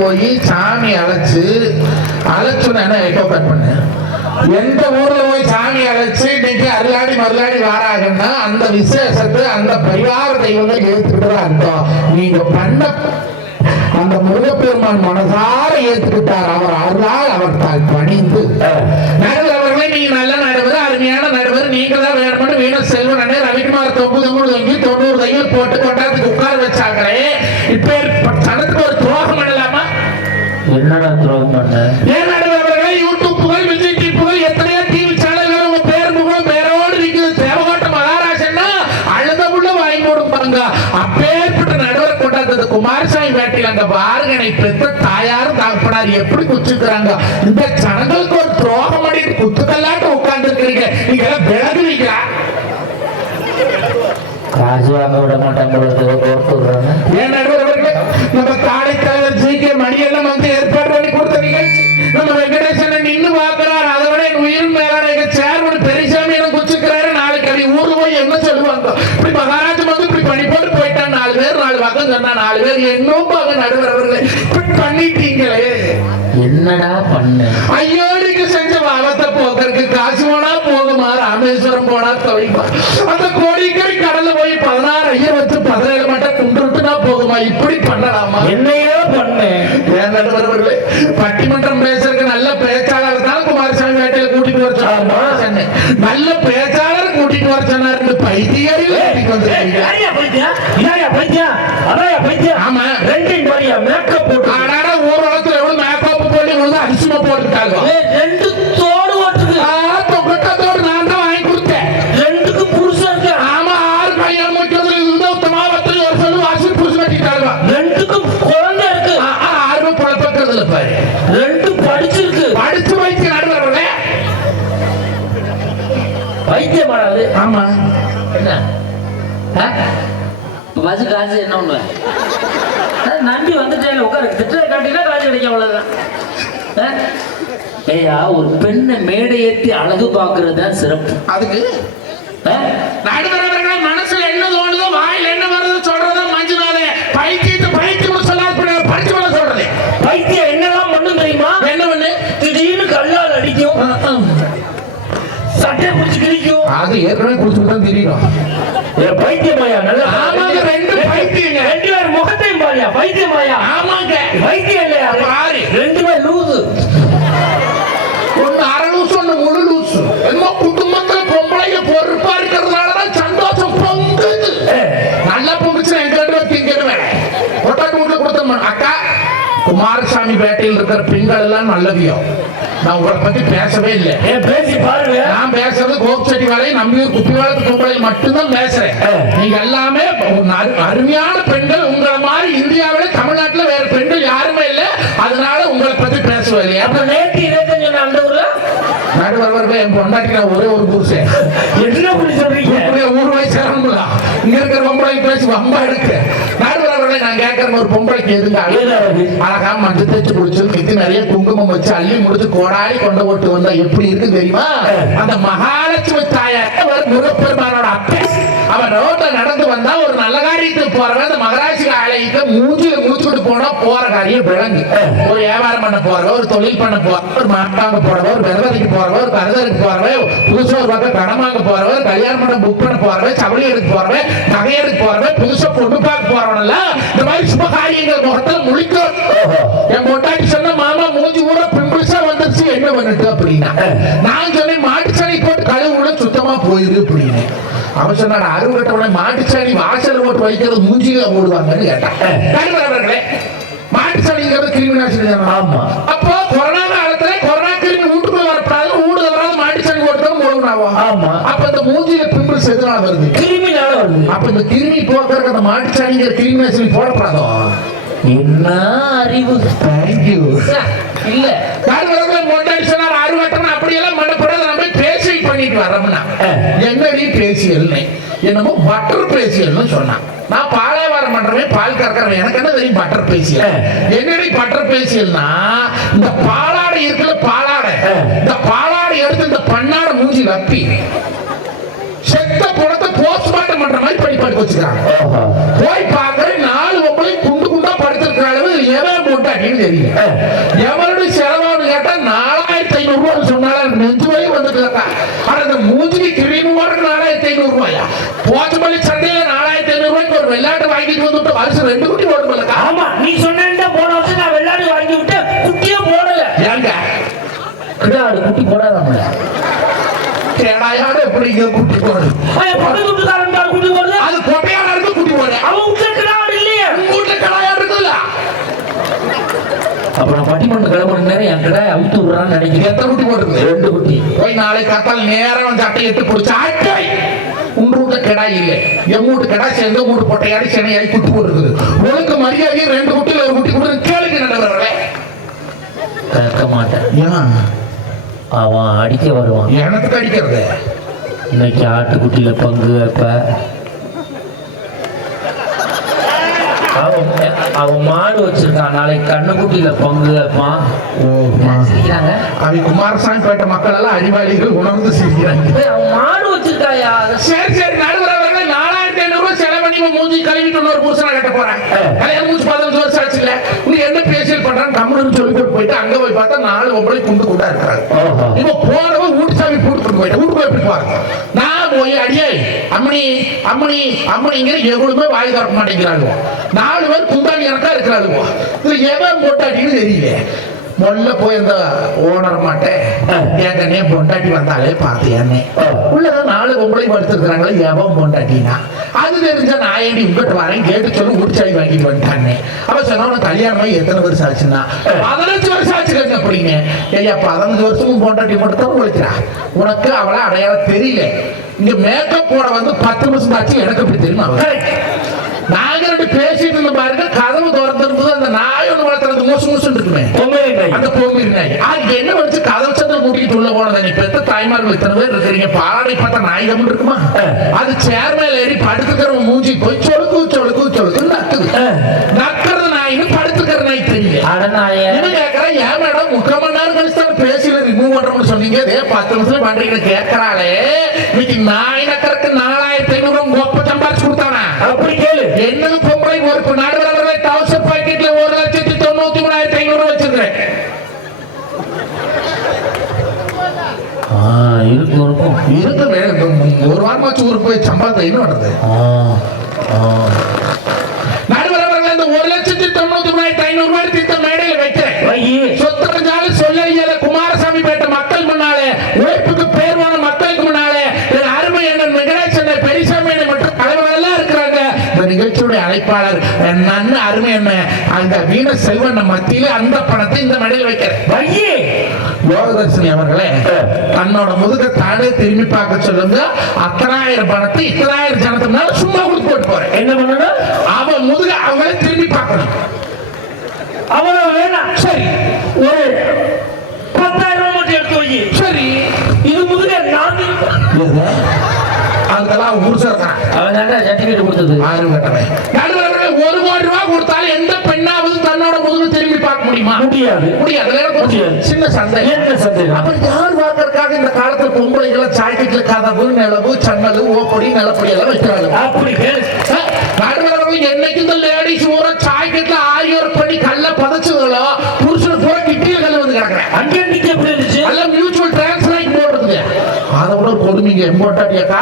போய் சாமி அழைச்சு அழைச்சு நான் எக்கோ கட் பண்ணேன் எந்த ஊர்ல போய் சாமி அழைச்சு இன்னைக்கு அருளாடி மருளாடி வாராங்கன்னா அந்த விசேஷத்தை அந்த பரிவார தெய்வங்கள் ஏத்துக்கிட்டு அர்த்தம். நீங்க பண்ண அந்த முருகப்பெருமான் மனசார ஏத்துக்கிட்டார். அவர் அருளால் அவர் தால் பணிந்து. நடுவர் அவர்களே நீங்க நல்ல நடுவர் அருமையான நடுவர். நீங்க தான் வேணும்னு வீண செல்வன் ரவிக்குமார் தொண்ணூறு தொண்ணூறு தொங்கி தொண்ணூறு தையல் போட்டு கொண்டாந்து உட்கார வச்சாங்களே துரோகம் பண்ண ஏன் நடுவர் அவர்களே? யூடியூப் புகழ் விஜய் புகழ் எத்தனையோ டிவி சேனல்கள் உங்க பேர் புகழும் பேரோடு இருக்குது தேவகோட்ட மகாராஜன்னா அழுதமுள்ள அப்பேற்பட்ட நடுவர் கொண்டாந்தது குமாரசாமி வேட்டையில் அங்க பாருங்க என்னை பெற்ற தாயாரும் தகப்பனார் எப்படி குச்சிக்கிறாங்க இந்த ஜனங்களுக்கு ஒரு துரோகம் குத்துக்கல்லாட்டு உட்கார்ந்து இருக்கிறீங்க நீங்க எல்லாம் விலகுவீங்களா? காசு வாங்க விட மாட்டாங்க ஏன் நடுவர் நம்ம தாடை தலைவர் ஜி கே மணியெல்லாம் வந்து நம்ம வெங்கடேசன் நின்னு பாக்குறாரு அதை விட என் உயிர் மேலான எங்க சேர்மன் பெரியசாமி எனக்கு குச்சிக்கிறாரு நாளைக்கு அப்படி ஊர்ல போய் என்ன சொல்லுவாங்க? இப்படி மகாராஜன் வந்து இப்படி பண்ணி போட்டு போயிட்டான். நாலு பேர் நாலு பக்கம் சொன்னா நாலு பேர் என்னும் பாக்க நடுவர் அவர்களே இப்படி பண்ணிட்டீங்களே. என்னடா பண்ண? ஐயோ நீங்க செஞ்ச பாவத்தை போக்குறதுக்கு காசு போனா போகுமா ராமேஸ்வரம் போனா தொலைமா அந்த கோடிக்கரை கடல்ல போய் பதினாறு ஐயா வச்சு பதினேழு மட்டும் குண்டு விட்டுனா போகுமா இப்படி பண்ணலாமா? என்னையோ பண்ண. ஏன் நடுவர்களே பட்டிமன்றம் பேசுறதுக்கு நல்ல பேச்சாளர் தான் குமாரசாமி வேட்டையில கூட்டிட்டு வர. சொன்னேன் நல்ல பேச்சாளர் கூட்டிட்டு வர சொன்னாரு. பைத்தியம்? ஆமா. ரெண்டு மேக்கப் போட்டு ஆனாட ஊர்வலத்துல எவ்வளவு மேக்கப் போட்டு அரிசிமா போட்டுட்டாங்க ஆமா. என்ன? பஸ் காசு என்ன ஒண்ணு? நம்பி வந்துட்டேன் உட்காரு. திட்ட காட்டினா காசு கிடைக்கும் அவ்வளவுதான். ஆ? ஏய்யா ஒரு பெண்ணை மேடை ஏத்தி அழகு பார்க்கறது தான் சிறப்பு. அதுக்கு? ஆ? அது ஏற்கனவே குடிச்சுட்டு தான் ஏ, பைத்தியமாயா நல்லா ஆமாங்க, ரெண்டு பைத்தியங்க. ரெண்டு பேர் முகத்தையும் பாரியா பைத்தியமாயா ஆமாங்க. பைத்தியம் இல்லையா பாரு. ரெண்டு பேர் லூசு. ஒண்ணு அரை லூசு ஒண்ணு முழு லூசு. என்னமோ குடும்பத்துல பொம்பளைங்க பொறுப்பா இருக்கிறதுனாலதான் குமாரசாமி பேட்டையில் இருக்கிற பெண்கள் எல்லாம் நல்லவியோ? நான் உங்களை பத்தி பேசவே இல்லை. பேசி பாருங்க. நான் பேசுறது கோப்செட்டி வேலை நம்பியூர் குப்பி வளர்த்து பொம்பளை மட்டும்தான் பேசுறேன். நீங்க எல்லாமே அருமையான பெண்கள் உங்களை மாதிரி இந்தியாவில தமிழ்நாட்டுல வேற பெண்கள் யாருமே இல்லை. அதனால உங்களை பத்தி பேசுவேன் இல்லையா? அப்ப நேற்று இருபத்தஞ்சு அந்த ஊர்ல? நடுவர்களே என் பொண்டாட்டி நான் ஒரே ஒரு புருஷன் என்ன அப்படி சொல்றீங்க? ஊர் வயசு இங்க இருக்கிற பொம்பளைக்கு பேசி வம்பா இருக்கு கேட்கற ஒரு பொம்பளைக்கு எது அழகு? மஞ்சள் தேய்ச்சி குடிச்சு நிறைய குங்குமம் வச்சு அள்ளி முடிச்சு கோடாலி கொண்டு போட்டு வந்தா எப்படி இருக்கு தெரியுமா? அந்த மகாலட்சுமி தாயார் முருகப்பெருமானோட அப்பே அவன் ரோட்ல நடந்து வந்தா ஒரு நல்ல காரியத்துக்கு போறவன் அந்த மகராட்சி ஆலயத்தை மூச்சு மூச்சுட்டு போனா போற காரியம் விளங்கு. ஒரு வியாபாரம் பண்ண போறவ ஒரு தொழில் பண்ண போறவ ஒரு மாட்டாங்க போறவ ஒரு விரதத்துக்கு போறவ ஒரு பரதருக்கு போறவ புதுசா ஒரு பக்கம் கடன் வாங்க போறவ ஒரு கல்யாணம் பண்ண புக் பண்ண போறவ சவளி எடுக்க போறவன் நகை எடுக்க போறவன் புதுசா பொண்ணு பார்க்க போறவன் இந்த மாதிரி சுப காரியங்கள் முகத்துல முழிக்கும். என் பொட்டாட்டி சொன்ன மாமா மூஞ்சி ஊற பிம்பிள்ஸா வந்துருச்சு என்ன பண்ணிட்டு அப்படின்னா நான் சொன்னேன் மாட்டுச்சாணி போட்டு கழுவுல சுத்தமா போயிரு அப்படின்னு அவன் சொன்னான் அறுவட்டவனை மாட்டுச்சாணி வாசல் போட்டு வைக்கிறது மூஞ்சில போடுவாங்கன்னு கேட்டான். நடுவர்களே மாட்டுச்சாணிங்கிறது கிருமி நாசினி? ஆமா. அப்போ கொரோனா காலத்துல கொரோனா கிருமி வீட்டுக்குள்ள வரப்படாது வீடு வராது மாட்டுச்சாணி போட்டு தான் முழுகினாவும் ஆமா. அப்ப இந்த மூஞ்சில பிம்பிள்ஸ் எதனால வருது? கிருமினால வருது. அப்ப இந்த கிருமி போக்குறதுக்கு அந்த மாட்டுச்சாணிங்கிற கிருமி நாசினி போடப்படாதோ? என்ன அறிவு? தேங்க்யூ இல்ல. என்னடி பேசியல்னு? என்னமோ பட்டர் பேசியல்னு சொன்னான் நான் பாலைவாரம் பண்றவன் பால் கறக்கிறவன். எனக்கு என்ன தெரியும் பட்டர் பேசியல்? என்னடி பட்டர் பேசியல்னா இந்த பாலாடை இருக்குல்ல பாலாடை? இந்த பாலாடை எடுத்து இந்த பண்ணாடை மூஞ்சி லப்பி செத்த பணத்தை போஸ்ட்மார்ட்டம் பண்ற மாதிரி பண்ணி படுக்க வச்சுக்கிறாங்க. போய் பார்க்கறேன் நாலு ஒப்பளை குண்டு குண்டா படுத்திருக்கிற அளவு எவன் போட்டு பொண்டாட்டின்னு தெரியல. எவருடைய நாலாயிரத்தி ஐநூறு ரூபாய் சொன்னாலும் எனக்கு நெஞ்சு வலி வந்துட்டு இருக்கா ஆனா இந்த மூஞ்சிக்கு கிரீம் மார்க் நாலாயிரத்தி ஐநூறு ரூபாயா போச்சமல்லி சந்தையில நாலாயிரத்தி ஐநூறு ரூபாய்க்கு ஒரு வெள்ளாட்டு வாங்கிட்டு வந்துட்டு வருஷம் ரெண்டு குட்டி ஓடுமில்லக்கா ஆமா நீ சொன்னா போன வருஷம் நான் வெள்ளாடு வாங்கி விட்டு குட்டியே போடல. ஏங்க? கிடாடு குட்டி போடாதாம்ல கேடாயாடு எப்படி குட்டி போடு? அவன் பக்கத்து வீட்டுக்காரன் பாரு குட்டி போடுது. அது கொட்டையாடா அப்ப நான் பட்டிமன்ற கிளம்புற நேரம் என் கிடாய் அவுத்து விடுறான்னு நினைக்கிறேன். எத்தனை குட்டி போட்டுருக்கு ரெண்டு குட்டி. போய் நாளை காத்தால் நேரம் அட்டை எடுத்து பிடிச்ச அட்டை. உங்க வீட்டு கிடாய் இல்லை. எங்க வீட்டு கிடாய் சேர்ந்து வீட்டு பொட்டையாடி சென்னையாடி குட்டி போட்டுருக்குது. உனக்கு மரியாதையை ரெண்டு குட்டியில் ஒரு குட்டி கூட கேளுங்க நடுவர்களே கேட்க மாட்டேன். ஏன்? அவன் அடிக்க வருவான். எனக்கு அடிக்கிறது. இன்னைக்கு ஆட்டுக்குட்டியில பங்கு வைப்ப. அவன் அவன் மாடு வச்சிருக்கான். நாளைக்கு கண்ணுக்குட்டியில பங்கு வைப்பான். சிரிக்கிறாங்க? அவங்க குமாரசாமி பேட்ட மக்கள் எல்லாம் அறிவாளிகள் உணர்ந்து சிரிக்கிறாங்க. அவன் மாடு வச்சிருக்காயா? சரி சரி. நடுவரவர்கள் நாலாயிரத்தி ஐநூறு ரூபாய் செலவு பண்ணி மூஞ்சி கழுவிட்டு இன்னொரு புருஷனை கட்ட. கல்யாணம் மூச்சு பதினஞ்சு வருஷம் ஆச்சு இல்ல நீ என்ன பேசியல் பண்றான்னு கம்முன்னு சொல்லி போட்டு போயிட்டு அங்க போய் பார்த்தா நாலு ஒம்பளை குண்டு குண்டா இருக்கிறாங்க. ஓஹோ. இவ போனவ வீட்டு சாமி போட்டு கொண்டு போயிட்டேன் வீட்டு போய் எப்படி பாருங்க நான் போய் அடியே அம்மணி அம்மணி அம்மணிங்கிற எவ்வளவுமே வாய் திறக்க மாட்டேங்கிறாங்க நாலு பேர் குந்தாணி கணக்கா இருக்கிறாங்க இதுல எவன் போட்டாட்டின்னு தெரியல. முதல்ல போய் இந்த ஓனர் மாட்டேன் எங்க நே பொண்டாட்டி வந்தாலே பார்த்தேன்னு ஆ. உள்ளதான் நாலு பொம்பளை படுத்துருக்காங்களே எவன் பொண்டாட்டினா? அது தெரிஞ்ச நான் ஏடி உங்ககிட்ட வரேன் கேட்டு சொல்லி உடிச்சாடி வாங்கிட்டு வந்துட்டானே. அவன் சொன்னவன கல்யாணம் எத்தனை வருஷம் ஆச்சுன்னா? பதினஞ்சு வருஷம் ஆச்சுக்கங்க அப்படிங்க ஐயா பதினஞ்சு வருஷமும் பொண்டாட்டி மட்டும் தான் உழைக்கிறா? உனக்கு அவளை அடையாளம் தெரியல. இங்க மேக்கப் போட வந்து பத்து நிமிஷம் ஆச்சு எனக்கு எப்படி தெரியுமா பேசிட்டு இருந்த பாருங்க கதவு திறந்திருந்தது. அந்த நாய் ஒன்று வளர்த்துறது மோசம் மோசம் இருக்குமே அந்த போங்கிரி நாய் அது என்ன வச்சு கதவு சத்தம் கூட்டிட்டு உள்ள போனது? நீ பெத்த தாய்மார்கள் இத்தனை பேர் இருக்கிறீங்க. பாலாடை பார்த்தா நாய் கம்மன் இருக்குமா? அது சேர் மேல ஏறி படுத்துக்கிறவங்க மூஞ்சி போய் சொலுக்கு சொலுக்கு சொலுக்கு நக்குது. நக்கிறது நாயின்னு படுத்துக்கிற நாய் தெரியல என்ன கேக்குறேன் ஏன் மேடம் முக்கால் மணி நேரம் கழிச்சு தான் பேசியில ரிமூவ் பண்றோம்னு சொன்னீங்க. அதே பத்து நிமிஷம் பண்றீங்க கேட்கறாளே இன்னைக்கு நாய் நக்கறதுக்கு நாலாயிரத்தி ஐநூறு முப்பது சம்பாரிச்சு கொடுத்தானா? அப்படி கேளு. என்னது பொம்பளை ஒரு நடுவரவர்களை டவுசர் பாக்கெட்ல ஒரு லட்சத்தி தொண்ணூத்தி மூணாயிரத்தி ஐநூறு வச்சிருக்கேன் ஆ இருக்கும் இருக்கும் இருக்கு ஒரு வாரமாச்சு ஊருக்கு போய் ஆ ஆ. நடுவரவர்கள் இந்த ஒரு லட்சத்தி தொண்ணூத்தி மூணாயிரத்தி ஐநூறு ரூபாய் திட்ட மேடையில வைக்கிறேன். சொத்து கொஞ்சாலும் சொல்ல குமாரசாமி பேட்ட மக்கள் முன்னாலே உழைப்புக்கு பேர் போன மக்களுக்கு முன்னாலே என் அருமை அண்ணன் வெங்கடேசன் பெரியசாமி அண்ணன் மற்றும் தலைவர்கள் எல்லாம் இருக்கிறாங்க நிகழ்ச்சியுடைய அழைப்பாளர் அண்ணன் அருமை அண்ணன் அந்த வீண செல்வன் மத்தியில அந்த பணத்தை இந்த மேடையில் வைக்கிறேன் வையி யோகதர்ஷினி அவர்களே தன்னோட முதுக தானே திரும்பி பார்க்க சொல்லுங்க அத்தனாயிரம் பணத்தை இத்தனாயிரம் ஜனத்துனால சும்மா கொடுத்து போட்டு போறேன். என்ன பண்ணணும்? அவன் முதுக அவங்களே திரும்பி பார்க்கணும். அவன வேணாம். சரி. ஒரு பத்தாயிரம் மட்டும் எடுத்து வை சரி. இது முதுக நான் அதெல்லாம் ஊர் சேர்க்கிறான் அவன் சர்டிபிகேட் கொடுத்தது. ஆயிரம் கட்டவன் நடுவர்களே ஒரு கோடி ரூபாய் கொடுத்தாலும் எந்த பெண்ணாவது தன்னோட முதுகு திரும்பி பார்க்க முடியுமா? முடியாது. முடியாது. வேற முடியாது. சின்ன சந்தை என்ன சந்தேகம் அப்ப யார் பார்க்கறதுக்காக இந்த காலத்துல பொம்பளைகளை சாய்க்கெட்ல கதவு நிலவு சன்னல் ஓப்படி நிலப்படி எல்லாம் வைக்கிறாங்க? அப்படி நடுவர்கள் என்னைக்கு கொடுமைங்க எம்போட்டாட்டியாக்கா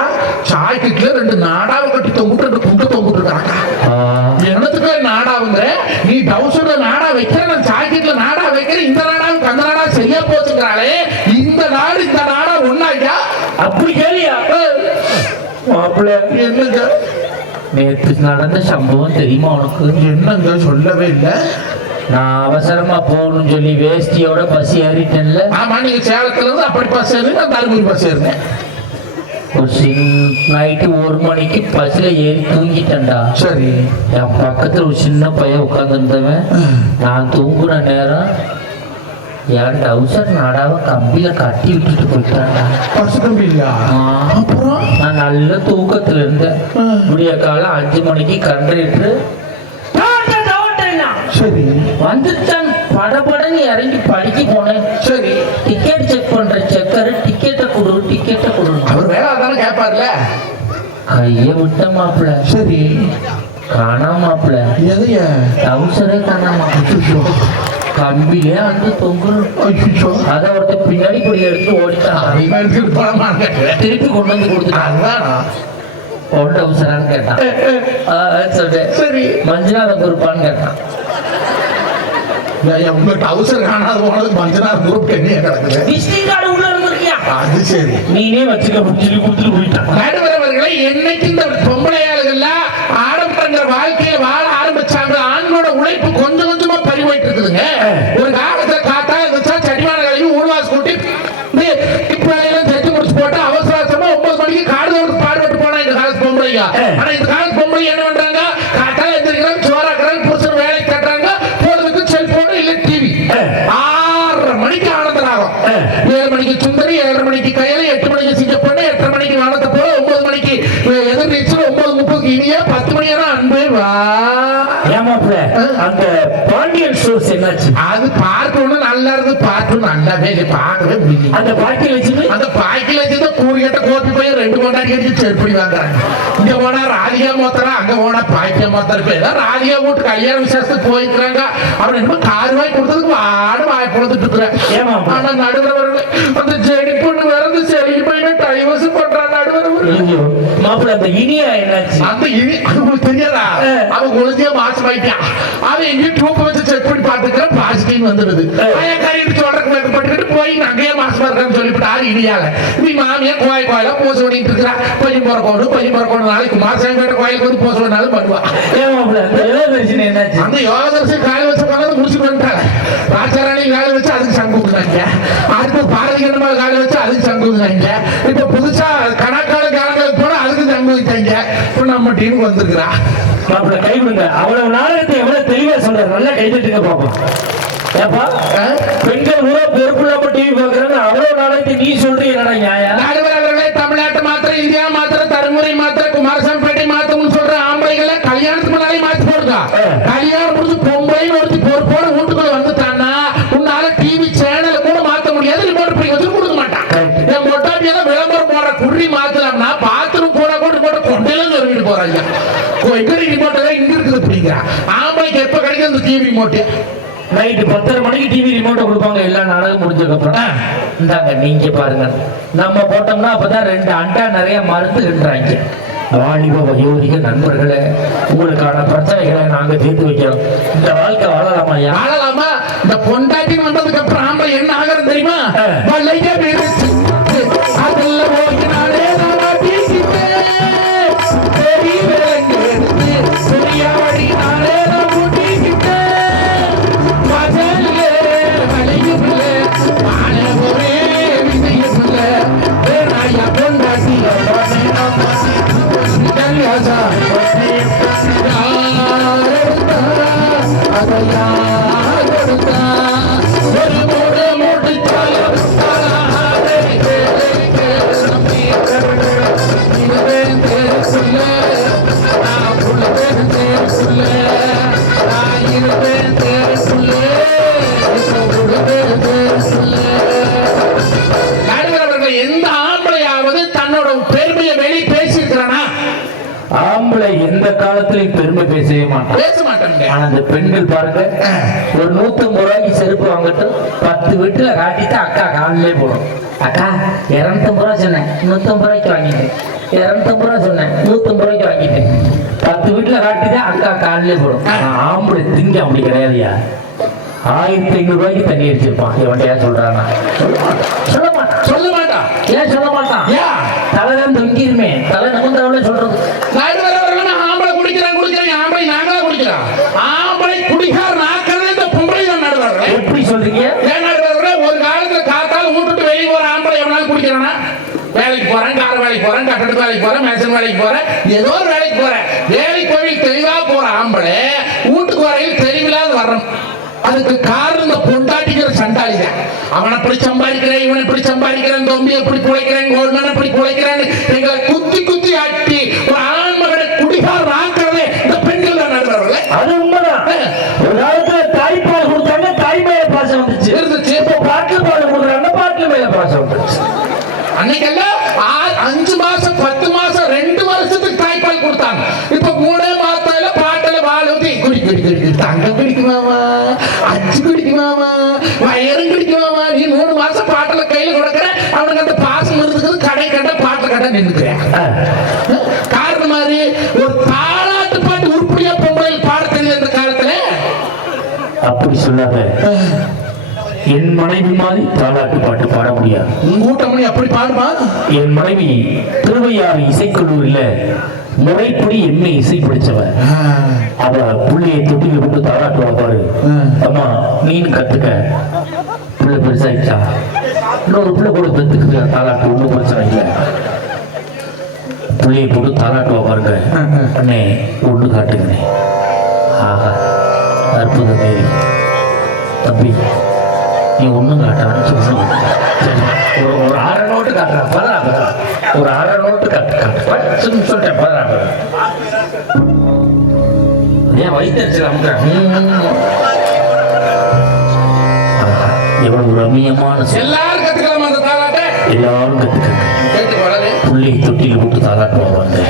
சாய்க்கெட்ல ரெண்டு நாடாவை கட்டி தொங்கிட்டு ரெண்டு குண்டு தொங்கிட்டு இருக்காங்க என்னத்துக்கு நாடாவுங்க நீ டவுசர்ல நாடா வைக்கிற நான் ஜாக்கெட்ல நாடா வைக்கிற இந்த நாடாவுக்கு அந்த நாடா சரியா போச்சுங்கிறாளே இந்த நாடு இந்த நாடா ஒண்ணாயா அப்படி கேளியா? மாப்பிள்ள. என்னங்க? நேற்று நடந்த சம்பவம் தெரியுமா உனக்கு? என்னங்க சொல்லவே இல்லை. நான் அவசரமா போகணும்னு சொல்லி வேஷ்டியோட பஸ் ஏறிட்டேன்ல. ஆமா நீங்க சேலத்துல இருந்து அப்படி பஸ் ஏறுங்க நான் தருமபுரி பஸ் ஏறுனேன் நைட்டு ஒரு மணிக்கு பஸ்ல ஏறி தூங்கிட்டேன்டா. சரி. என் பக்கத்துல ஒரு சின்ன பையன் உட்காந்துருந்தவன் நான் தூங்குன நேரம் என் டவுசர் நாடாவை கம்பியில கட்டி விட்டுட்டு போயிட்டான்டா. பஸ். அப்புறம்? நான் நல்ல தூக்கத்துல இருந்தேன். விடிய காலம் அஞ்சு மணிக்கு கண்டக்டர் சரி. வந்துட்டான் படபடன்னு இறங்கி படிக்க போனேன். சரி டிக்கெட் செக் பண்ற செக்கர் டிக்கெட்டை கொடு டிக்கெட்டை கொடு. அவர் வேலை அதானே கேட்பார்ல. கைய விட்ட மாப்பிள்ள சரி. காணாமாப்ல எதைய? அவசரே காணாமா கம்பிலே அந்த தொங்குறோம். அதை ஒருத்தர் பின்னாடி கொடி எடுத்து ஓடிட்டான். திருப்பி கொண்டு வந்து கொடுத்துட்டான் அதுதானா? ஒன்று அவசரான்னு கேட்டான். சொல்லிட்டேன் சரி. மஞ்சளாத குறிப்பான்னு கேட்டான். ஐயா, உங்க டவுசர் காணாத போனது மஞ்சள் குரூப் என்ன கிடக்குது. விசிட்டிங் கார்டு உள்ள இருந்திருக்கியா? அது சரி. நீனே வச்சுக்க சொல்லி கொடுத்துட்டு போயிட்டான். நடுவரவர்களை என்னைக்கு இந்த பொம்பளை ஆளுகள்லாம் ஆடம்பரங்கிற வாழ்க்கையில வாழ ஆரம்பிச்சாங்க? ஆண்களோட உழைப்பு கொஞ்சம் கொஞ்சமா பறிவோயிட்டு இருக்குதுங்க. முடியல அந்த பாட்டியில் வச்சுட்டு அந்த பாய்க்கில் வச்சு கூறி கட்ட கோப்பி போய் ரெண்டு கொண்டாடி அடிச்சு செருப்படி வாங்குறாங்க. இங்க போனா ராதிகா மோத்தரா அங்க போனா பாய்க்கிய மோத்தர. பேர் ராதிகா வீட்டு கல்யாண விசேஷத்துக்கு போயிருக்கிறாங்க. அவர் என்னமோ கார் வாங்கி கொடுத்ததுக்கு வாடு வாய் பொழுதுட்டு இருக்கிறேன்? ஆனா நடுவரவர்கள் அந்த செடி பொண்ணு வரது செடி பையனை டைவர்ஸ் மாப்பிள்ள அந்த இனியா என்னாச்சு? அந்த இனி அது உங்களுக்கு தெரியாதா. அவன் குழந்தைய மாசம் ஆயிட்டான் அவன் எங்கேயும் டியூப் வச்சு செக் பண்ணி பார்த்துக்கிறேன் பாசிட்டிவ் வந்துடுது. காரிட்டு சொல்றதுக்கு மேற்பட்டுக்கிட்டு போய் நகையே மாசமா இருக்கான்னு சொல்லிவிட்டு ஆறு இனியால. நீ மாமியா கோயில் கோயிலா போச பண்ணிட்டு இருக்கிறா. பையன் பிறக்கணும் பையன் பிறக்கணும். நாளைக்கு மாசம் பேட்ட கோயிலுக்கு வந்து போச வேணாலும் பண்ணுவா. ஏமாப்ல அந்த இளவரசன் என்னாச்சு? அந்த யோகதர்சி காலை வச்ச முடிச்சுட்டு வந்துட்டாங்க ராஜாராணி காலை வச்சு அதுக்கு சங்கு கொடுத்தாங்க அடுத்து பாரதி கண்ணம்மா காலை வச்சு அதுக்கு சங்கு கொடுத்தாங்க இப்ப புதுசா கணக்கால காலங்களுக்கு போனா அதுக்கு சங்கு வைத்தாங்க இப்ப நம்ம டீமுக்கு வந்திருக்கிறா. மாப்பிள்ள கை விடுங்க அவ்வளவு நாடகத்தை எவ்வளவு தெளிவா சொல்றாரு. நல்லா கை தட்டுங்க பாப்போம். ஏப்பா? பெண்கள் ஊரா பொறுப்பு இல்லாம டிவி பாக்குறாங்க அவ்வளவு நாடகத்தை நீ சொல்றீங்க என்னடா ஆம்பளைக்கு எப்ப கிடைக்கும் அந்த டிவி ரிமோட்டு நைட்டு பத்தரை மணிக்கு டிவி ரிமோட்டை கொடுப்பாங்க. எல்லா நாடகம் முடிஞ்சதுக்கு அப்புறம் ஆ. இந்தாங்க நீங்க பாருங்க. நம்ம போட்டோம்னா அப்பதான் ரெண்டு அண்டா நிறைய மருந்துன்றாங்க வாலிப வயோதிக நண்பர்களே உங்களுக்கான பிரச்சனைகளை நாங்க தீர்த்து வைக்கிறோம். இந்த வாழ்க்கை வாழலாமா வாழலாமா? இந்த பொண்டாட்டி வந்ததுக்கு அப்புறம் ஆம்பளை என்ன ஆகிறது தெரியுமா? போடும் அக்கா இரநூத்தம்பது ரூபா சொன்னேன் நூத்தம்பது ரூபாய்க்கு வாங்கிட்டேன் இரநூத்தம்பது ரூபா சொன்னேன் நூத்தம்பது ரூபாய்க்கு வாங்கிட்டேன் பத்து வீட்டுல காட்டிட்டு அக்கா காலிலே போடும் ஆம்பளை திங்க அப்படி கிடையாதுயா ஆயிரத்தி ஐநூறு ரூபாய்க்கு தண்ணி அடிச்சிருப்பான் எவன்டையா சொல்றானா சொல்ல மாட்டான் சொல்ல மாட்டான் ஏன் வேலைக்கு போறேன் மேசன் வேலைக்கு போறேன் ஏதோ ஒரு வேலைக்கு போறேன். வேலைக்கு போய் தெளிவா போற ஆம்பளை வீட்டுக்கு வரையில் தெளிவில்லாத வர்றோம் அதுக்கு காரணம் இந்த பொண்டாட்டிக்கிற சண்டாளி தான். அவனை எப்படி சம்பாதிக்கிறேன் இவனை எப்படி சம்பாதிக்கிறேன் தொம்பி எப்படி குலைக்கிறேன் கோல்மன் எப்படி குலைக்கிறேன் எங்களை குத்தி குத்தி அட்டி ஒரு ஆண்மகனை குடிகார் ஆக்கிறதே இந்த பெண்கள் தான் நடுறவர்களே. அது உண்மைதான். ஒரு காலத்துல தாய்ப்பால் கொடுத்தாங்க தாய் மேல பாசம் வந்துச்சு இருந்துச்சு. இப்போ பாட்டில் பால் கொடுக்குறாங்க பாட்டில் மேல பாசம் வந்துச்சு அன்னைக்கெல்லாம் அஞ்சு மாசம் பத்து தங்கம் பிடிக்குமாமா அச்சு பிடிக்குமாமா வயரும் பிடிக்குமாமா நீ மூணு மாசம் பாட்டுல கையில கொடுக்குற அவனுக்கு அந்த பாசம் இருக்குது கடை கடை பாட்டு கடை நின்றுக்கிறேன் காரணம் மாதிரி ஒரு தாளாட்டு பாட்டு உருப்படியா பொம்பளை பாட தெரியுது காலத்துல அப்படி சொல்லாத. என் மனைவி மாதிரி தாலாட்டு பாட்டு பாட முடியாது. உங்க கூட்டமணி அப்படி பாடுமா? என் மனைவி திருவையாறு இசைக்கல்லூரியில முறைப்படி எம்ஏ இசை படிச்சவ அவ புள்ளைய தொட்டில போட்டு தாளாட்டுவா பாரு. அம்மா நீனு கத்துக்க. பிள்ளை பெருசாயிடுச்சா? இன்னொரு பிள்ளை கூட பெத்துக்கு தாளாட்டு ஒன்றும் பிரச்சனை இல்லை. பிள்ளைய போட்டு தாளாட்டுவா பாருங்க. அண்ணே ஒன்று காட்டுங்கண்ணே ஆஹா அற்புதம் தேவி தம்பி நீ ஒன்றும் காட்டான்னு சொல்லணும் ஒரு அரை நோட்டு காட்டுறா பதறா ஒரு அரை நோட்டு காட்டு காட்டு. சொல்லிட்டேன் பதறா பதறா. ஏன் வைத்தறிச்சல் அமுக்கிறேன் எவ்வளவு ரம்மியமான சொல். எல்லாரும் கத்துக்கலாமா அந்த தாளாட்ட எல்லாரும் கத்துக்க கேட்டு வளரு புள்ளை தொட்டில போட்டு தாளாட்டுவாங்க